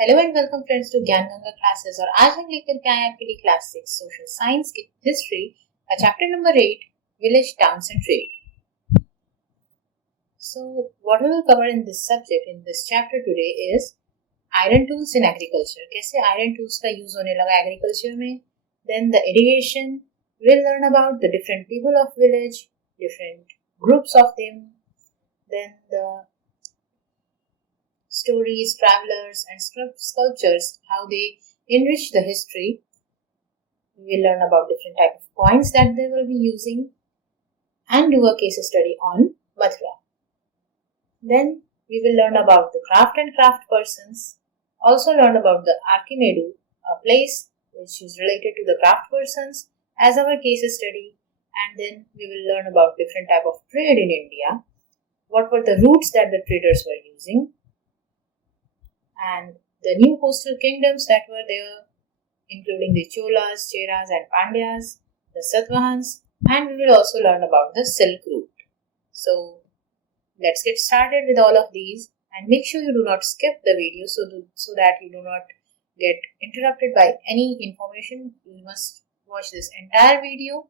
Hello and welcome friends to Gyan Ganga classes. और आज हम लेकर के आए आपके लिए क्लास 6 सोशल साइंस की हिस्ट्री का chapter number 8 village towns and trade. So what we will cover in this subject in this chapter today is iron tools in agriculture. कैसे आयरन टूल्स का यूज होने लगा एग्रीकल्चर में, then the irrigation, we'll learn about the different people of village, different groups of them, then the stories, travelers, and sculptures, how they enrich the history. We will learn about different type of coins that they will be using and do a case study on Mathura. Then we will learn about the craft and craft persons. Also learn about the Archimedu, a place which is related to the craft persons as our case study. And then we will learn about different type of trade in India. What were the routes that the traders were using? And the new coastal kingdoms that were there, including the Cholas, Cheras and Pandyas, the Satvahans, and we will also learn about the Silk Route. So let's get started with all of these, and make sure you do not skip the video so that you do not get interrupted by any information. You must watch this entire video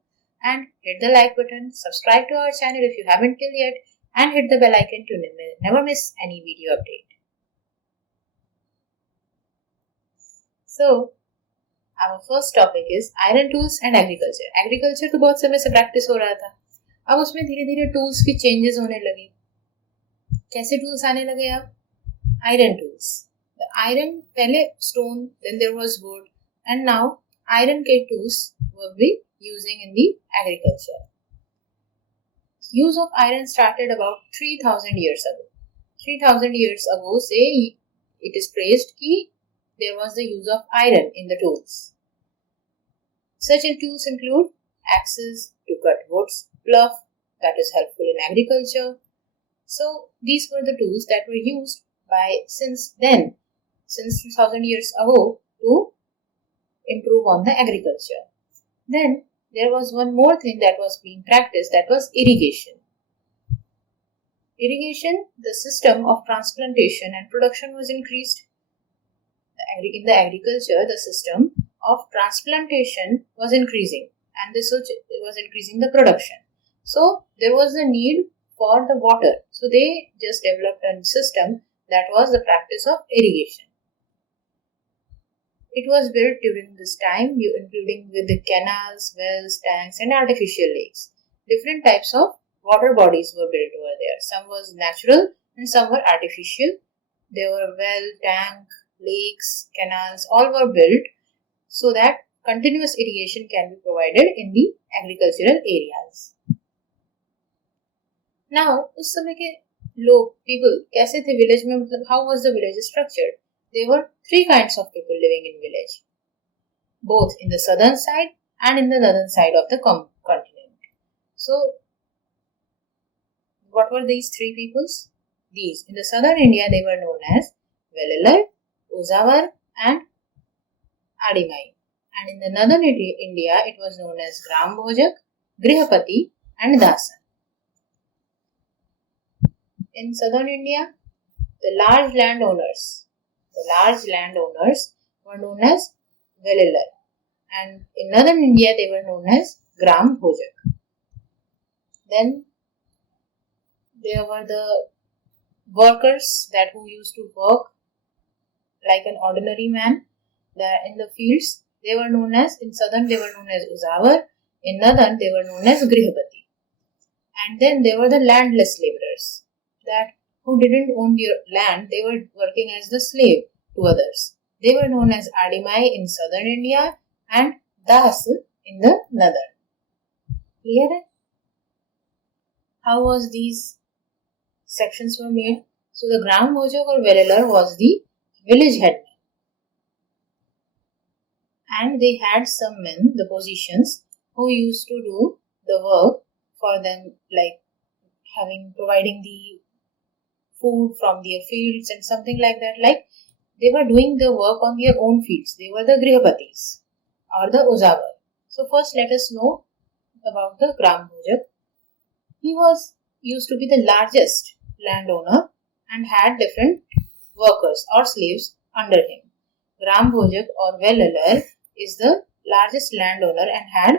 and hit the like button, subscribe to our channel if you haven't till yet, and hit the bell icon to never miss any video update. So, our first topic is iron tools and agriculture. Agriculture तो बहुत समय से practice हो रहा था, अब उसमें धीरे धीरे टूल्स की चेंजेस होने लगे। कैसे टूल्स आने लगे अब? Iron tools. आयरन पहले stone, then there was wood, and now iron के tools were be using in the agriculture. Use of iron started about 3000 years ago. 3000 years ago से it is praised कि there was the use of iron in the tools. Such tools include axes to cut woods, plough that is helpful in agriculture. So these were the tools that were used by since 2000 years ago to improve on the agriculture. Then there was one more thing that was being practiced, that was irrigation. Irrigation, the system of transplantation and production was increased. In the agriculture, the system of transplantation was increasing, and this was increasing the production. So there was a need for the water. So they just developed a system that was the practice of irrigation. It was built during this time, including with the canals, wells, tanks, and artificial lakes. Different types of water bodies were built over there. Some was natural and some were artificial. There were well, tank, lakes, canals, all were built so that continuous irrigation can be provided in the agricultural areas. Now, उस समय के लोग, people, कैसे थे village में, मतलब how was the village structured? There were three kinds of people living in village, both in the southern side and in the northern side of the continent. So, what were these three peoples? These, in the southern India, they were known as Vellalar, Uzavar and Adimai. And in the northern India, it was known as Gram Bhojak, Grihapati and Dasan. In southern India, the large landowners were known as Vellalar. And in northern India, they were known as Gram Bhojak. Then there were the workers that who used to work like an ordinary man in the fields. They were known as, in southern they were known as Uzavar, in northern they were known as Grihapati. And then there were the landless laborers that who didn't own their land, they were working as the slave to others. They were known as Adimai in southern India and Das in the northern. Clear? How was these sections were made? So the Gram Bhojak or Vellalar was the village headman, and they had some men, the positions, who used to do the work for them, like providing the food from their fields and something like that. Like they were doing the work on their own fields. They were the Grihapatis or the Uzavar. So first let us know about the Gram Bhojak. He used to be the largest landowner and had different workers or slaves under him. Gram Bhojak or Vellalar is the largest landowner and had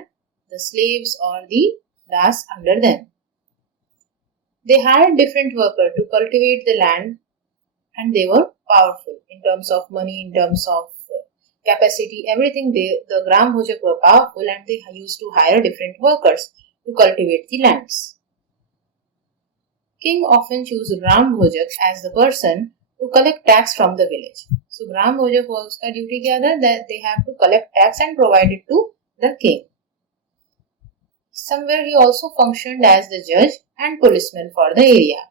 the slaves or the das under them. They hired different workers to cultivate the land and they were powerful in terms of money, in terms of capacity, everything. The Gram Bhojak were powerful and they used to hire different workers to cultivate the lands. King often chose Gram Bhojak as the person to collect tax from the village. So Gram Bhojak का उसका duty क्या था that they have to collect tax and provide it to the king. Somewhere he also functioned as the judge and policeman for the area.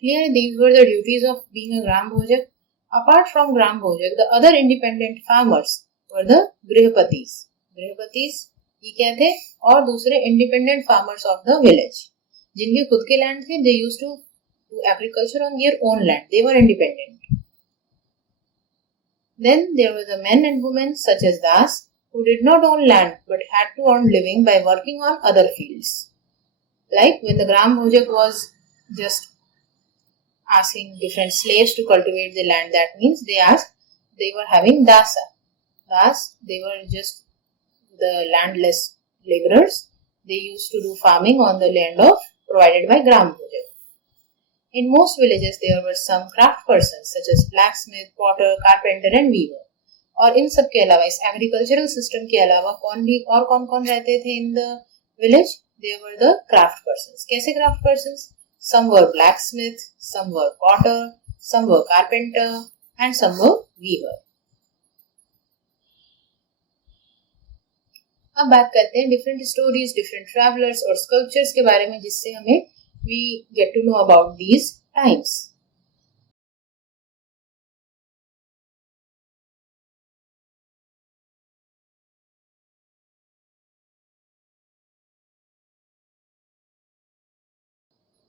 Clearly these were the duties of being a Gram Bhojak. Apart from Gram Bhojak, the other independent farmers were the Grihapatis. Grihapatis ये क्या थे और दूसरे independent farmers of the village जिनके खुद के land थे. They used to do agriculture on their own land. They were independent. Then there were the men and women such as Das who did not own land but had to earn living by working on other fields. Like when the Gram Bhojak was just asking different slaves to cultivate the land, that means they were having dasa. Das, they were just the landless laborers. They used to do farming on the land provided by Gram Bhojak. In most villages there were some craft persons such as blacksmith, potter, carpenter and weaver. और इन सब के अलावा इस agricultural system के अलावा कौन रहते थे in the village? They were the craft persons. कैसे craft persons? Some were blacksmith, some were potter, some were carpenter and some were weaver. अब बात करते हैं different stories, different travelers और sculptures के बारे में जिससे हमें we get to know about these times.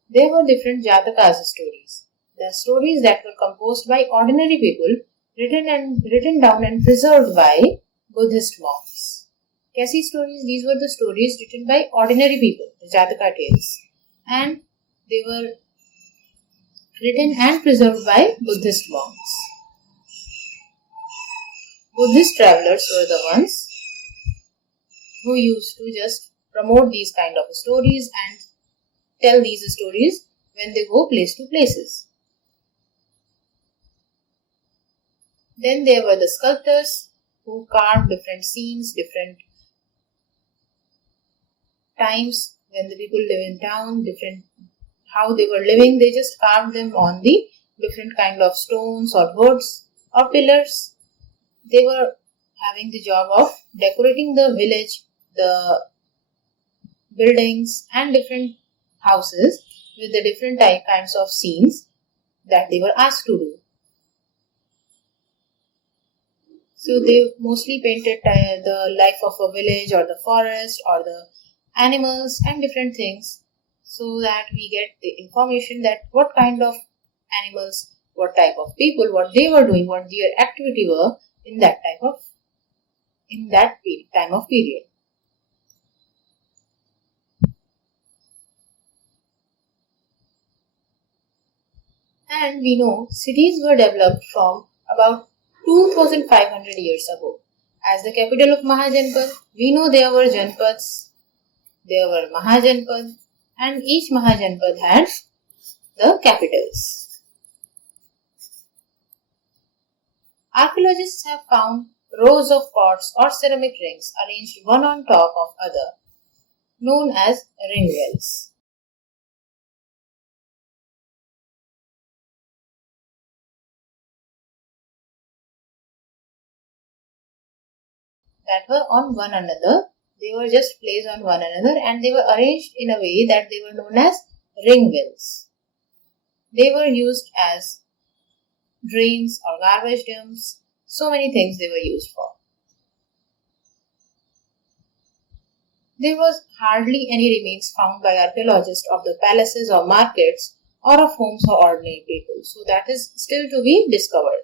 There were different Jatakas stories. The stories that were composed by ordinary people, written down and preserved by Buddhist monks. कैसी stories? These were the stories written by ordinary people, the Jataka tales, and they were written and preserved by Buddhist monks. Buddhist travelers were the ones who used to just promote these kind of stories and tell these stories when they go place to places. Then there were the sculptors who carved different scenes, different times when the people live in town, different how they were living. They just carved them on the different kind of stones or woods or pillars. They were having the job of decorating the village, the buildings and different houses with the different kinds of scenes that they were asked to do. So they mostly painted the life of a village or the forest or the animals and different things, so that we get the information that what kind of animals, what type of people, what they were doing, what their activity were in that time of period. And we know cities were developed from about 2500 years ago. As the capital of Mahajanpad, we know there were Janpads, there were Mahajanpad, and each Mahajanpad had the capitals. Archaeologists have found rows of pots or ceramic rings arranged one on top of other, known as ring wells. That were on one another. They were just placed on one another and they were arranged in a way that they were known as ring wells. They were used as drains or garbage dumps. So many things they were used for. There was hardly any remains found by archaeologists of the palaces or markets or of homes of ordinary people. So that is still to be discovered.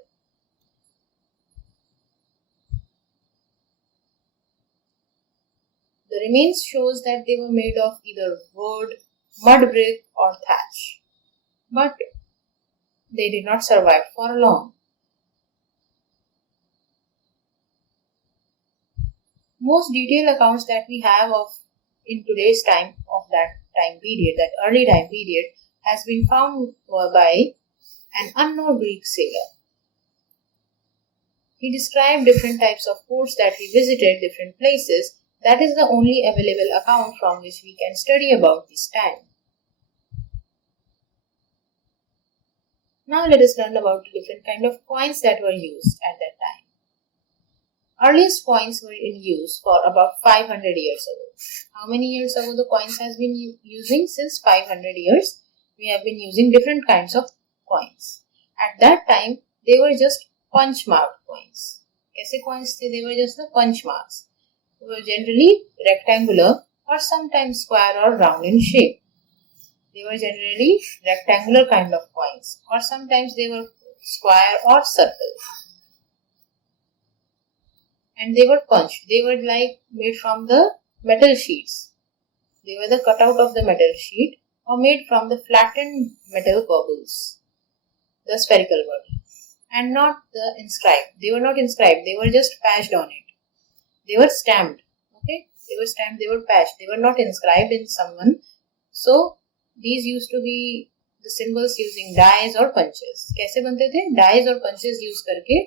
The remains shows that they were made of either wood, mud brick or thatch. But they did not survive for long. Most detailed accounts that we have of in today's time of that time period, that early time period, has been found by an unknown Greek sailor. He described different types of ports that he visited, different places. That is the only available account from which we can study about this time. Now let us learn about the different kind of coins that were used at that time. Earliest coins were in use for about 500 years ago. How many years ago the coins has been using? Since 500 years, we have been using different kinds of coins. At that time, they were just punch marked coins. Kaise coins the? They were just the punch marks. They were generally rectangular or sometimes square or round in shape. They were generally rectangular kind of coins, or sometimes they were square or circle. And they were punched. They were like made from the metal sheets. They were the cutout of the metal sheet or made from the flattened metal bubbles, the spherical body, and not the inscribed. They were not inscribed. They were just patched on it. They were stamped. Okay, they were stamped. They were patched. They were not inscribed in someone. So these used to be the symbols using dies or punches. कैसे बनते थे? Dies or punches use करके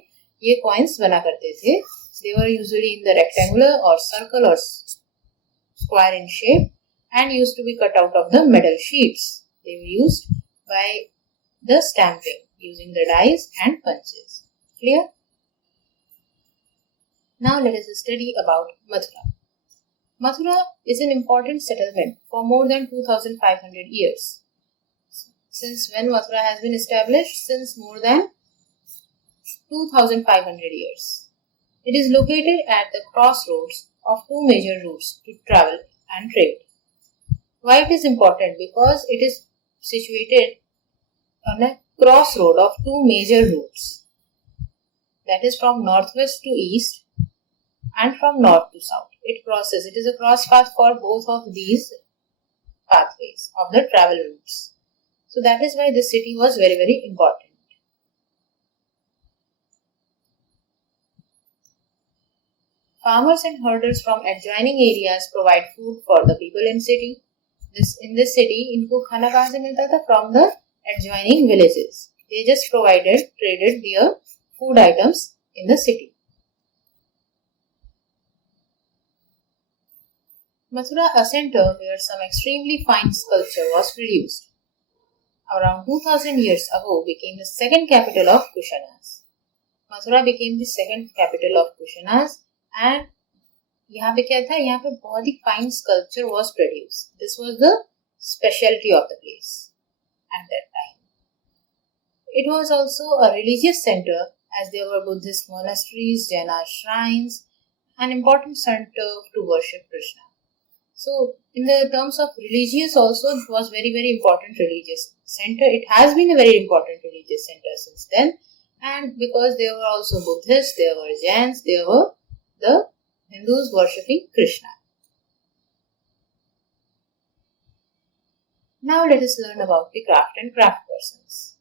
ये coins बना करते थे. They were usually in the rectangular or circle or square in shape and used to be cut out of the metal sheets. They were used by the stamping using the dies and punches. Clear? Now let us study about Mathura. Mathura is an important settlement for more than 2500 years. Since when Mathura has been established? Since more than 2500 years. It is located at the crossroads of two major routes to travel and trade. Why it is important? Because it is situated on a crossroad of two major routes. That is from northwest to east and from north to south. It crosses. It is a cross path for both of these pathways of the travel routes. So that is why this city was very, very important. Farmers and herders from adjoining areas provide food for the people in city. In this city, इनको खाना कहाँ से मिलता था? From the adjoining villages. They just traded their food items in the city. Mathura, a center where some extremely fine sculpture was produced, around 2000 years ago became the second capital of Kushanas. Mathura became the second capital of Kushanas. And यहाँ पे क्या था? यहाँ पे बहुत ही fine sculpture was produced. This was the specialty of the place at that time. It was also a religious center as there were Buddhist monasteries, Jaina shrines, an important center to worship Krishna. So in the terms of religious also, it was very, very important religious center. It has been a very important religious center since then. And because there were also Buddhists, there were Jains, there were the Hindus worshipping Krishna. Now let us learn about the craft and craft persons.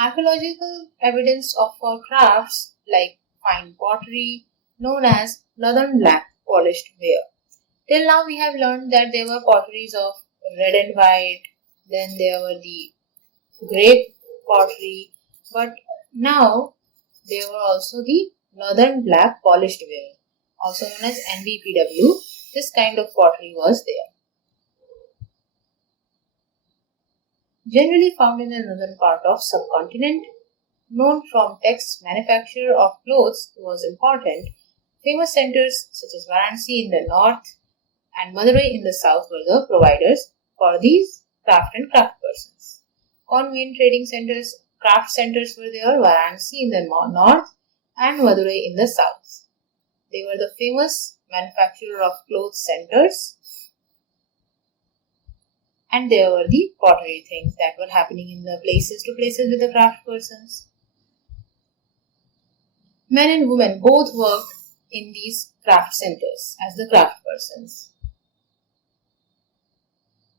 Archaeological evidence for crafts like fine pottery known as northern black polished ware. Till now we have learned that there were potteries of red and white, then there were the grey pottery, but now there were also the northern black polished ware, also known as NBPW. This kind of pottery was there. Generally found in the northern part of subcontinent, known from text manufacture of clothes was important. Famous centers such as Varanasi in the north and Madurai in the south were the providers for these craft and craft persons. On main trading centers, craft centers were there, Varanasi in the north and Madurai in the south. They were the famous manufacturer of clothes centers, and there were the pottery things that were happening in the places to places with the craft persons. Men and women both worked in these craft centers as the craft persons.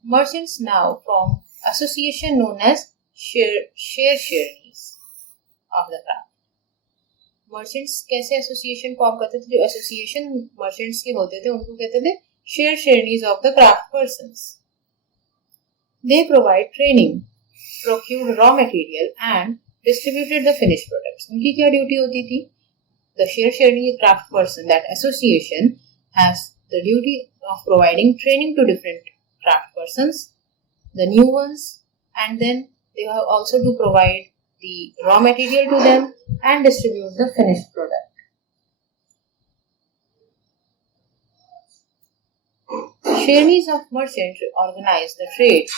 Merchants now from association known as sharenees of the craft. Merchants कैसे association form करते थे? जो association merchants के होते थे उनको कहते थे शेयरनीज of the craft persons. They provide training, procured raw material and distributed the finished products. उनकी क्या ड्यूटी होती थी? द शेयरनी craft person, that association has the duty of providing training to different craft persons, the new ones, and then they have also to provide the raw material to them and distribute the finished product. Sharenees of merchants organized the trade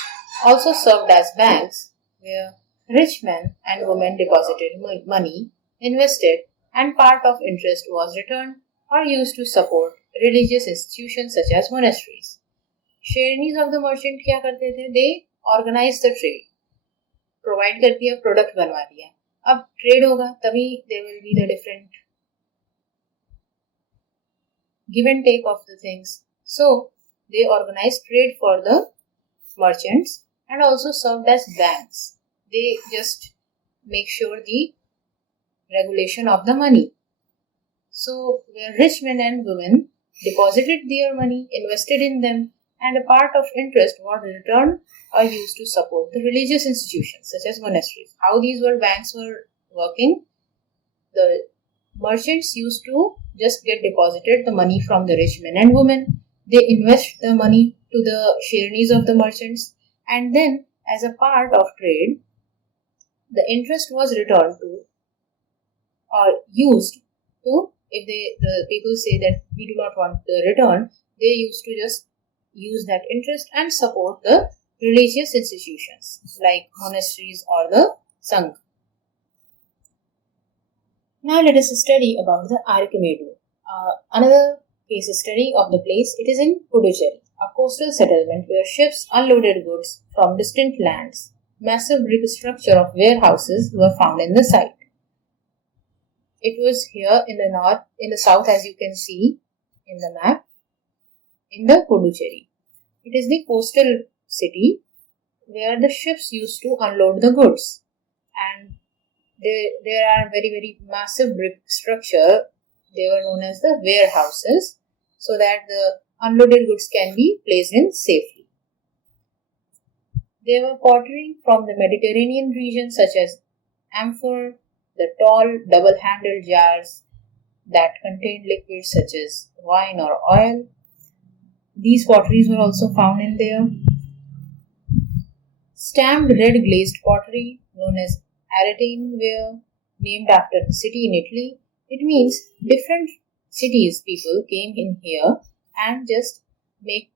also served as banks where rich men and women deposited money, invested, and part of interest was returned or used to support religious institutions such as monasteries. Sharenees of the merchant क्या करते थे? They organized the trade. Provide कर दिया, product बनवा दिया. अब trade होगा तभी there will be the different give and take of the things. So they organized trade for the merchants and also served as banks. They just make sure the regulation of the money. So where rich men and women deposited their money, invested in them, and a part of interest was returned or used to support the religious institutions such as monasteries. How these banks were working? The merchants used to just get deposited the money from the rich men and women. They invest the money to the sharenees of the merchants, and then as a part of trade, the interest was returned to or used to. If the people say that we do not want the return, they used to just use that interest and support the religious institutions like monasteries or the Sangh. Now let us study about the Archimedu. Another case study of the place. It is in Puducherry, a coastal settlement where ships unloaded goods from distant lands. Massive brick structure of warehouses were found in the site. It was here in the north, in the south, as you can see in the map, in the Puducherry. It is the coastal city where the ships used to unload the goods, and there are very, very massive brick structure. They were known as the warehouses, so that the unloaded goods can be placed in safely. There were pottery from the Mediterranean region such as amphor, the tall double-handled jars that contained liquids such as wine or oil. These potteries were also found in there. Stamped red glazed pottery known as Aretineware, named after the city in Italy. It means different cities people came in here and just bring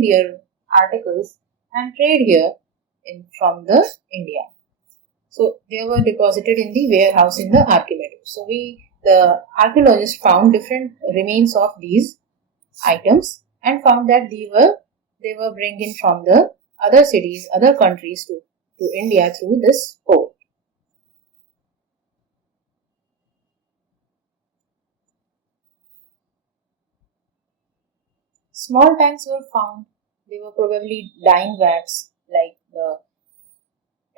their articles and trade here from the India. So they were deposited in the warehouse in the Archimedu. So the archaeologists found different remains of these items and found that they were bringing from the other cities, other countries to India through this port. Small tanks were found. They were probably dyeing vats. Like the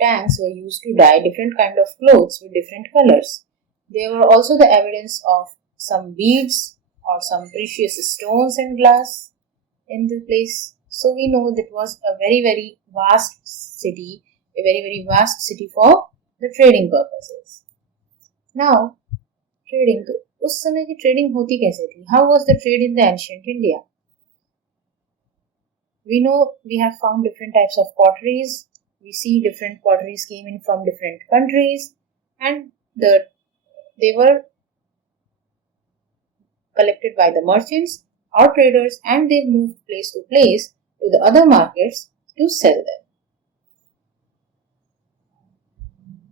tanks were used to dye different kind of clothes with different colors. There were also the evidence of some beads or some precious stones and glass in the place. So we know that was a very, very vast city, a very, very vast city for the trading purposes. Now, trading. तो उस समय की trading होती कैसे थी? How was the trade in the ancient India? We know we have found different types of potteries. We see different potteries came in from different countries, and they were collected by the merchants or traders, and they moved place to place to the other markets to sell them.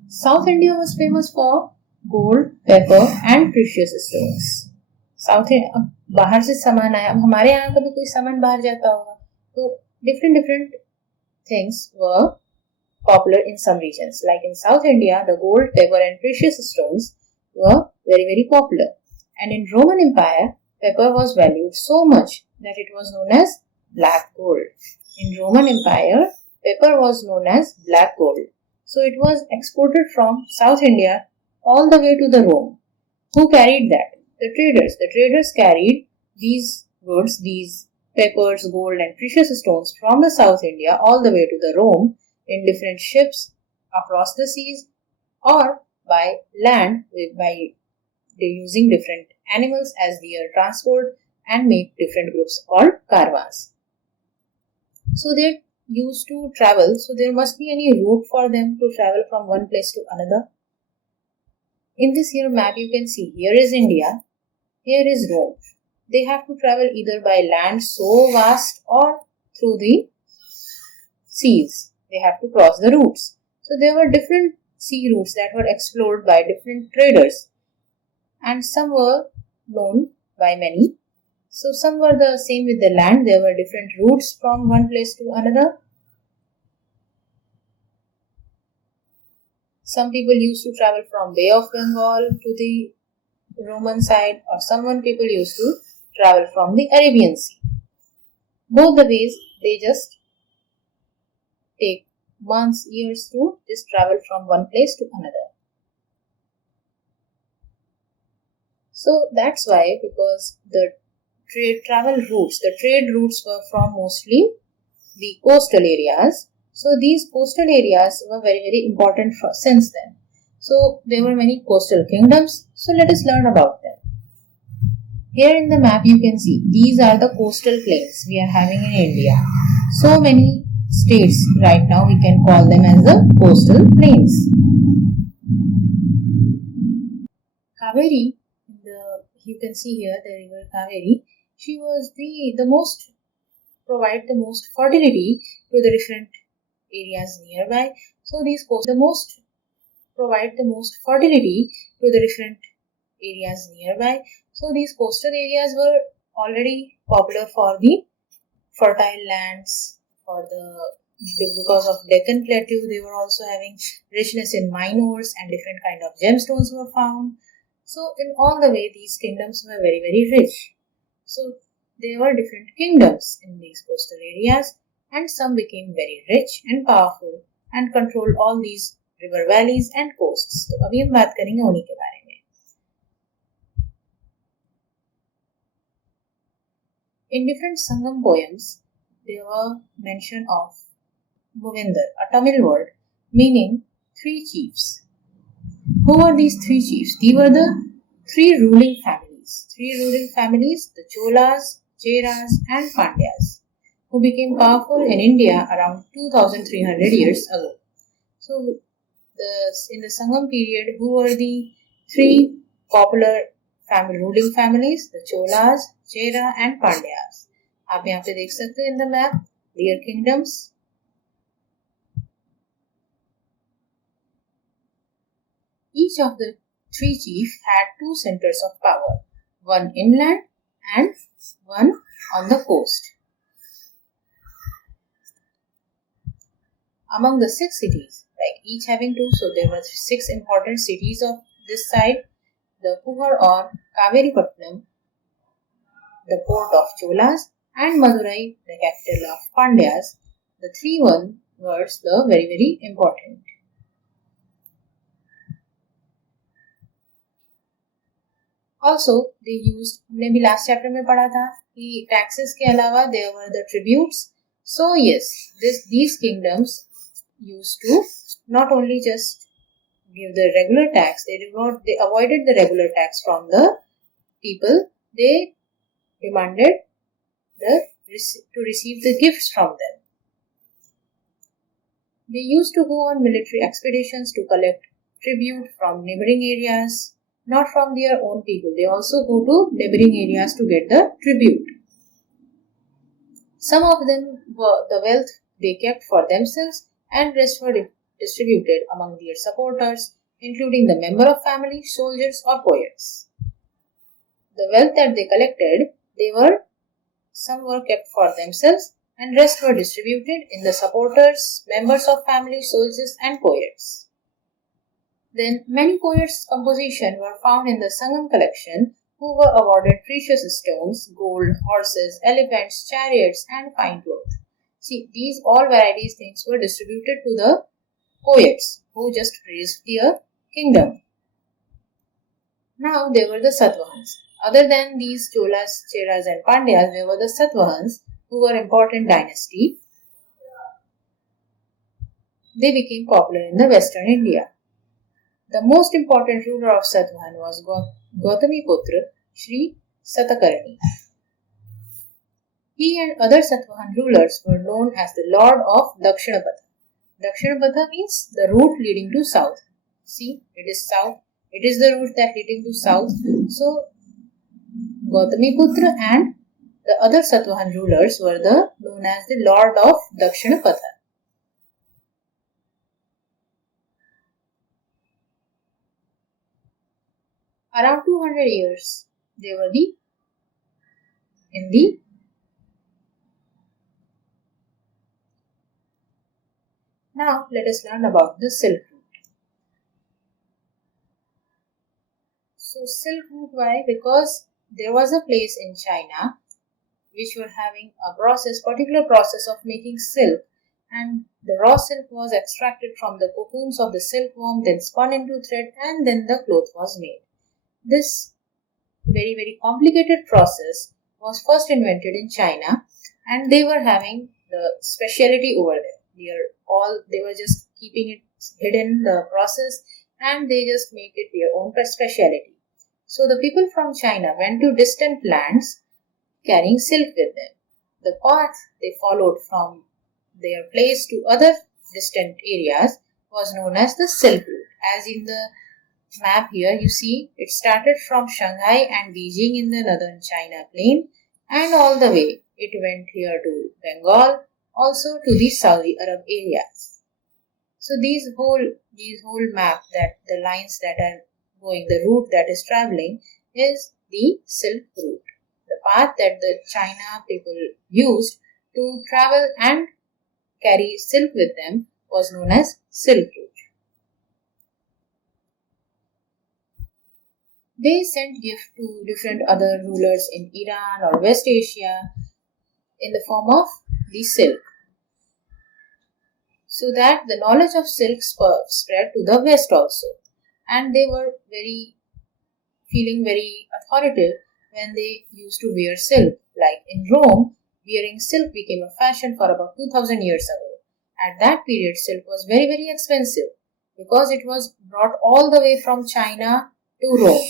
South India was famous for gold, pepper and precious stones. South अब बाहर से सामान आया, अब हमारे यहाँ का भी कोई सामान बाहर जाता होगा, तो different things were popular in some regions. Like in South India, the gold, pepper and precious stones were very, very popular. And in Roman Empire, pepper was valued so much that it was known as black gold. In Roman Empire, pepper was known as black gold. So it was exported from South India all the way to the Rome. Who carried that? The traders. The traders carried these goods, these peppers, gold and precious stones from the South India all the way to the Rome in different ships across the seas or by land by using different animals as their transport and make different groups called caravans. So they used to travel, so there must be any route for them to travel from one place to another. In this here map you can see, here is India, here is Rome. They have to travel either by land so vast or through the seas. They have to cross the routes. So there were different sea routes that were explored by different traders and some were known by many. So some were the same with the land. There were different routes from one place to another. Some people used to travel from Bay of Bengal to the Roman side, or some people used to travel from the Arabian Sea. Both the ways, they just take months, years to just travel from one place to another. So that's why, because the travel routes, the trade routes were from mostly the coastal areas. So these coastal areas were very, very important since then. So there were many coastal kingdoms. So let us learn about them. Here in the map you can see these are the coastal plains we are having in India. So many states right now we can call them as the coastal plains. Kaveri, you can see here the river Kaveri, she was the most fertility to the different areas nearby. So these provide the most fertility to the different areas nearby. So these coastal areas were already popular for the fertile lands, because of Deccan Plateau. They were also having richness in mine ores and different kind of gemstones were found. So in all the way these kingdoms were very, very rich. So there were different kingdoms in these coastal areas and some became very rich and powerful and controlled all these river valleys and coasts. तो अभी हम बात करेंगे उन्हीं के बारे में. In different Sangam poems, there were mention of Movinder, a Tamil word meaning three chiefs. Who were these three chiefs? These were the three ruling families, the Cholas, Cheras and Pandyas, who became powerful in India around 2300 years ago. So in the Sangam period, who were the three popular ruling families? The Cholas, Chera and Pandyas. आप यहाँ पे देख सकते हो in the map their kingdoms. Each of the three chiefs had two centers of power, one inland and one on the coast. Among the 6 cities, like each having two, so there were 6 important cities of this side: the Puvar or Kaveripatnam, the port of Cholas, and Madurai, the capital of Pandyas. The 3 words were very, very important. Also, they used, हमने भी last chapter में पढ़ा था कि taxes के अलावा there were the tributes. So yes, these kingdoms used to not only just give the regular tax, they avoided the regular tax from the people. They demanded to receive the gifts from them. They used to go on military expeditions to collect tribute from neighboring areas. Not from their own people. They also go to neighboring areas to get the tribute. Some of them were the wealth they kept for themselves and rest were distributed among their supporters, including the member of family, soldiers or poets. The wealth that they collected, some were kept for themselves and rest were distributed in the supporters, members of family, soldiers and poets. Then many poets' compositions were found in the Sangam collection who were awarded precious stones, gold, horses, elephants, chariots, and fine clothes. See, these all varieties things were distributed to the poets who just praised their kingdom. Now there were the Satvahans. Other than these Cholas, Cheras and Pandyas, there were the Satvahans who were important dynasty. They became popular in the western India. The most important ruler of Satvahan was Gautamiputra Sri Satakarni. He and other Satvahan rulers were known as the Lord of Dakshinapatha. Dakshinapatha means the route leading to south. See, it is south. It is the route that leading to south. So, Gautamiputra and the other Satvahan rulers were known as the Lord of Dakshinapatha. Around 200 years, they were in the Now, let us learn about the Silk Route. So, Silk Route, why? Because there was a place in China which were having a particular process of making silk, and the raw silk was extracted from the cocoons of the silkworm, then spun into thread, and then the cloth was made. This very, very complicated process was first invented in China, and they were having the speciality over there. They were just keeping it hidden, the process, and they just make it their own speciality. So the people from China went to distant lands carrying silk with them. The path they followed from their place to other distant areas was known as the Silk Route. As in the map here, you see it started from Shanghai and Beijing in the northern China plain, and all the way it went here to Bengal, also to the Saudi Arab areas. So these whole map, that the lines that are going, the route that is traveling is the Silk Route. The path that the China people used to travel and carry silk with them was known as Silk Route. They sent gifts to different other rulers in Iran or West Asia in the form of the silk, so that the knowledge of silk spread to the West also, and they were feeling very authoritative when they used to wear silk. Like in Rome, wearing silk became a fashion for about 2000 years ago. At that period, silk was very, very expensive because it was brought all the way from China to Rome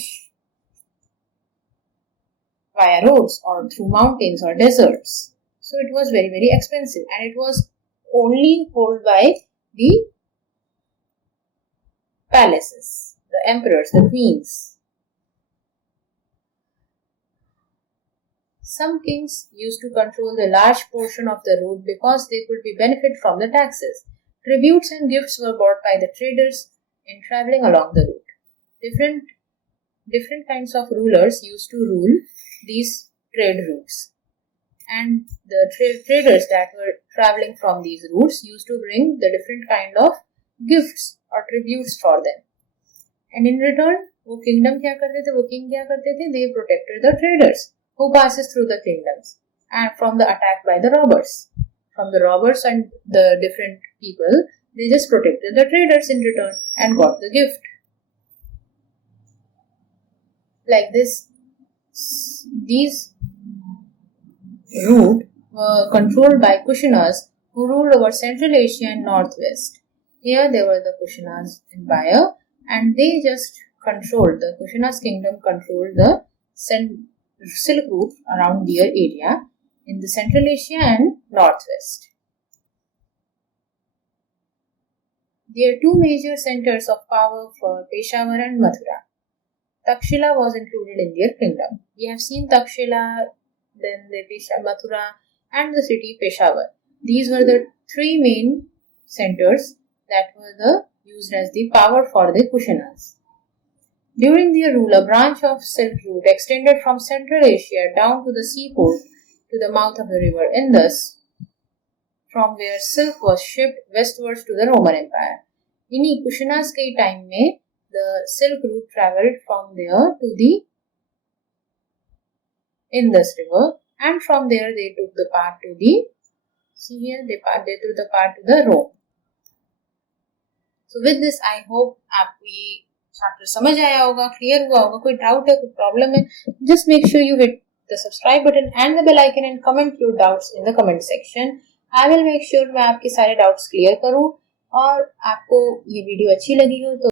via roads or through mountains or deserts. So it was very, very expensive, and it was only held by the palaces, the emperors, the queens. Some kings used to control the large portion of the route because they could benefit from the taxes. Tributes and gifts were brought by the traders in traveling along the route. Different kinds of rulers used to rule these trade routes, and the traders that were traveling from these routes used to bring the different kind of gifts or tributes for them. And in return, वो kingdom क्या करते थे, वो king क्या करते थे, they protected the traders who passes through the kingdoms and from the attack by the robbers. From the robbers and the different people, they just protected the traders in return and got the gift. Like this, these route were controlled by Kushanas who ruled over Central Asia and Northwest. Here they were the Kushanas Empire, and they just controlled, the Kushanas kingdom controlled the Silk Route around their area in the Central Asia and Northwest. There are two major centers of power for Peshawar and Mathura. Takshila was included in their kingdom. We have seen Takshila, then the Mathura, and the city Peshawar. These were the three main centers that were used as the power for the Kushanas. During their rule, a branch of Silk Route extended from Central Asia down to the seaport to the mouth of the river Indus, from where silk was shipped westwards to the Roman Empire. इन्हीं कुशनास के time में the Silk Route traveled from there to the in this river, and from there they took the path to the, see here, they took the path to the Rome. So with this I hope आपको ये chapter समझ आया होगा, clear हुआ होगा. कोई doubt है, कोई प्रॉब्लम है, just make sure you hit the subscribe button and the bell icon and comment your doubts in the comment section. I will make sure मैं आपके सारे doubts clear करूँ. और आपको ये वीडियो अच्छी लगी हो तो